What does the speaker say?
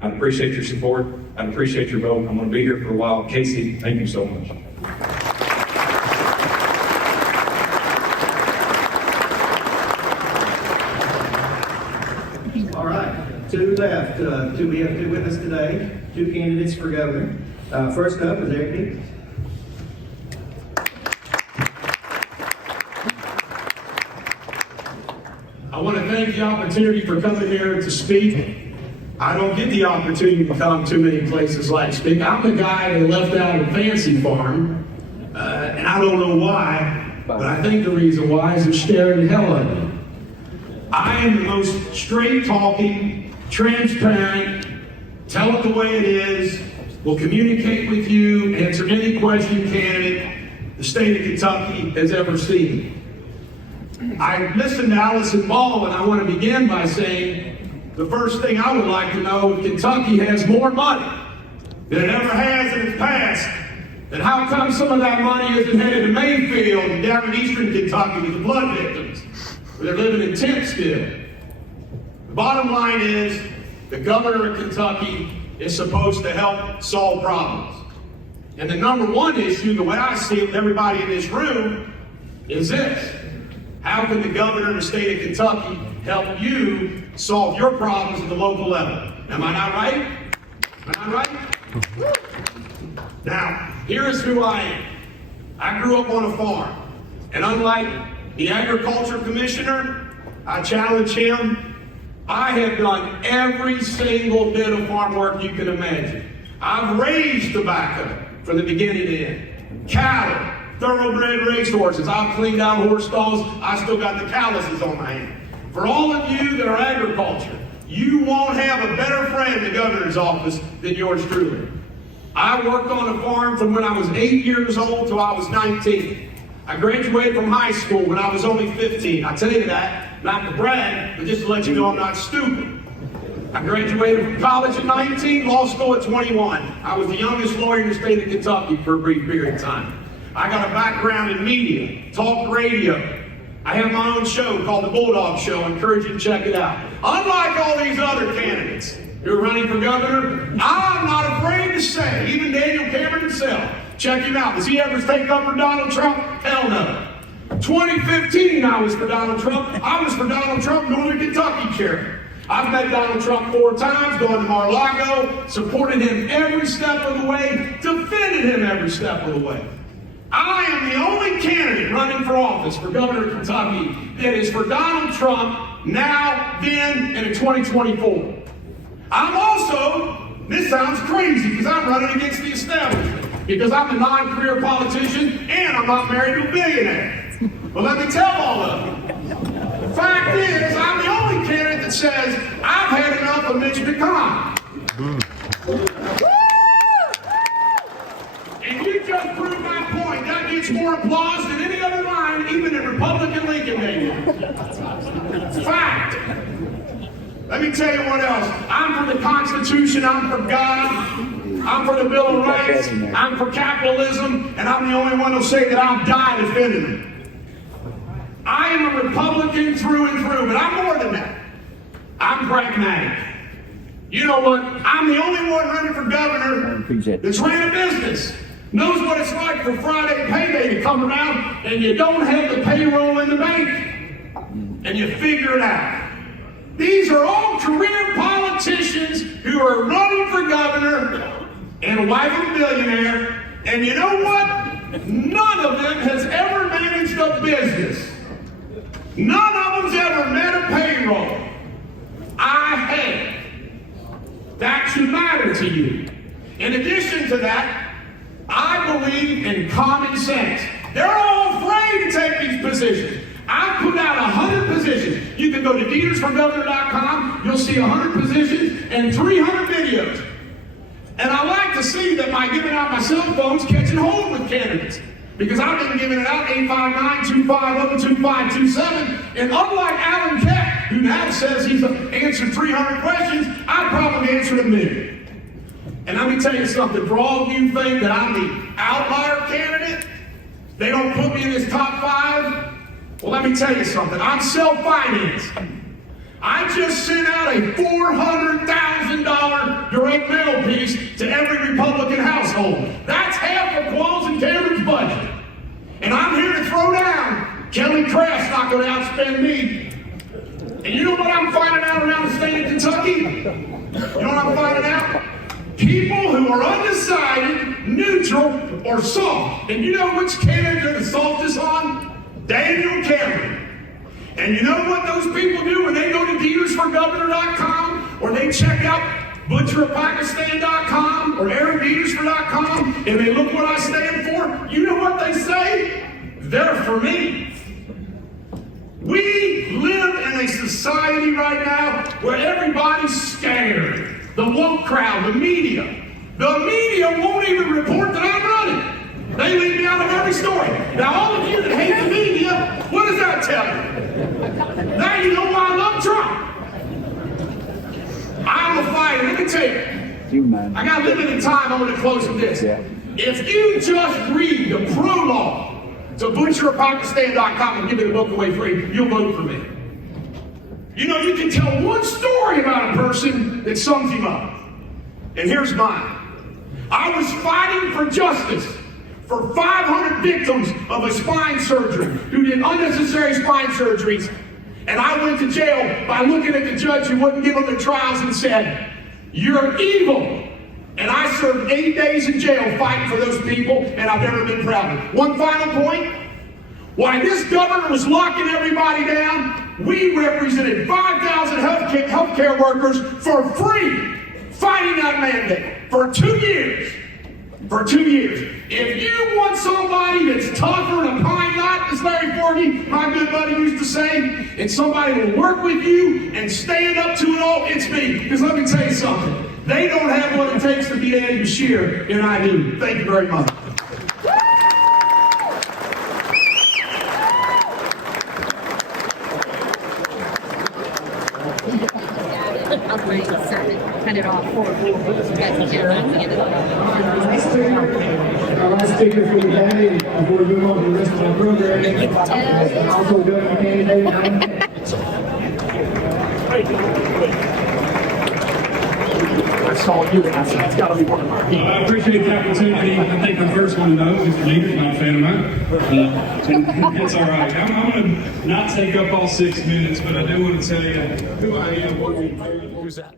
I'd appreciate your support. I'd appreciate your vote. I'm going to be here for a while. Casey, thank you so much. All right, two left. We have two with us today, two candidates for governor. First up is Eric Deters. I want to thank the opportunity for coming here to speak. I don't get the opportunity to come too many places like speak. I'm the guy they left out of Fancy Farm, and I don't know why, but I think the reason why is they're scaring the hell out of me. I am the most straight-talking, transparent, tell it the way it is, will communicate with you, answer any question candidate the state of Kentucky has ever seen. I listened to Allison Ball, and I want to begin by saying the first thing I would like to know, if Kentucky has more money than it ever has in its past, then how come some of that money isn't headed to Mayfield and down in eastern Kentucky with the flood victims, where they're living in tents still? The bottom line is, the governor of Kentucky is supposed to help solve problems. And the number one issue, the way I see it with everybody in this room, is this. How can the governor of the state of Kentucky help you solve your problems at the local level? Am I not right? Am I not right? Now, here is who I am. I grew up on a farm. And unlike the agriculture commissioner, I challenge him. I have done every single bit of farm work you can imagine. I've raised tobacco from the beginning to end. Cattle. Thoroughbred racehorses. I've cleaned out horse stalls. I still got the calluses on my hand. For all of you that are agriculture, you won't have a better friend in the governor's office than yours truly. I worked on a farm from when I was 8 years old till I was 19. I graduated from high school when I was only 15. I tell you that, not to brag, but just to let you know I'm not stupid. I graduated from college at 19, law school at 21. I was the youngest lawyer in the state of Kentucky for a brief period of time. I got a background in media, talk radio. I have my own show called The Bulldog Show. I encourage you to check it out. Unlike all these other candidates who are running for governor, I'm not afraid to say, even Daniel Cameron himself, check him out. Does he ever take up for Donald Trump? Hell no. 2015, I was for Donald Trump. I was for Donald Trump, Northern Kentucky chair. I've met Donald Trump 4 times, gone to Mar-a-Lago, supported him every step of the way, defended him every step of the way. I am the only candidate running for office for governor of Kentucky that is for Donald Trump now, then, and in 2024. I'm also, this sounds crazy because I'm running against the establishment, because I'm a non-career politician and I'm not married to a billionaire. But let me tell all of you, the fact is, I'm the only candidate that says I've had enough of Mitch McConnell. And you just proved my point. That gets more applause than any other line, even in Republican Lincoln maybe. Fact. Let me tell you what else. I'm for the Constitution, I'm for God, I'm for the Bill of Rights, I'm for capitalism, and I'm the only one who'll say that I'll die defending them. I am a Republican through and through, but I'm more than that. I'm pragmatic. You know what? I'm the only one running for governor that's ran a business. Knows what it's like for Friday payday to come around and you don't have the payroll in the bank. And you figure it out. These are all career politicians who are running for governor and a wife of a billionaire. And you know what? None of them has ever managed a business. None of them's ever met a payroll. I have. That should matter to you. In addition to that, I believe in common sense. They're all afraid to take these positions. I've put out 100 positions. You can go to DetersForGovernor.com. You'll see 100 positions and 300 videos. And I like to see that by giving out my cell phones, catching hold with candidates. Because I've been giving it out 859-250-2527. And unlike Alan Keck, who now says he's answered 300 questions, I probably answered 1,000,000. And let me tell you something, for all of you think that I'm the outlier candidate, they don't put me in this top 5, well, let me tell you something, I'm self-financed. I just sent out a $400,000 direct mail piece to every Republican household. That's half of Qualls and Cameron's budget. And I'm here to throw down. Kelly Craft's not going to outspend me. And you know what I'm finding out around the state of Kentucky? You know what I'm finding out? People who are undecided, neutral, or soft. And you know which candidate the softest on? Daniel Cameron. And you know what those people do when they go to DetersForGovernor.com or they check out ButcherOfPakistan.com or AaronDetersFor.com and they look what I stand for? You know what they say? They're for me. We live in a society right now where everybody's scared. The woke crowd, the media. The media won't even report that I'm running. They leave me out of every story. Now, all of you that hate the media, what does that tell you? Now you know why I love Trump. I'm a fighter. Let me tell you. I got limited time. I'm going to close with this. If you just read the prologue to ButcherOfPakistan.com and give me the book away free, you'll vote for me. You know, you can tell one story about a person that sums him up. And here's mine. I was fighting for justice for 500 victims of a spine surgery who did unnecessary spine surgeries. And I went to jail by looking at the judge who wouldn't give them their trials and said, "You're evil." And I served 8 days in jail fighting for those people, and I've never been prouder. One final point. While this governor was locking everybody down, we represented 5,000 healthcare workers for free, fighting that mandate for 2 years. For 2 years. If you want somebody that's tougher than a pine knot, as Larry Forgy, my good buddy, used to say, and somebody will work with you and stand up to it all, it's me. Because let me tell you something. They don't have what it takes to beat Andy Bashir, and I do. Thank you very much. Cut it off for you guys can get around the end of Our last speaker for the day, before we move on to the rest of our program, also governor candidate. I saw you answer. It's got to be one of mine. I appreciate the opportunity. I think I'm first one to know. Mr. Deters, not a fan of mine. It's all right. I'm going to not take up all 6 minutes, but I do want to tell you who I am, what we do. Who's that?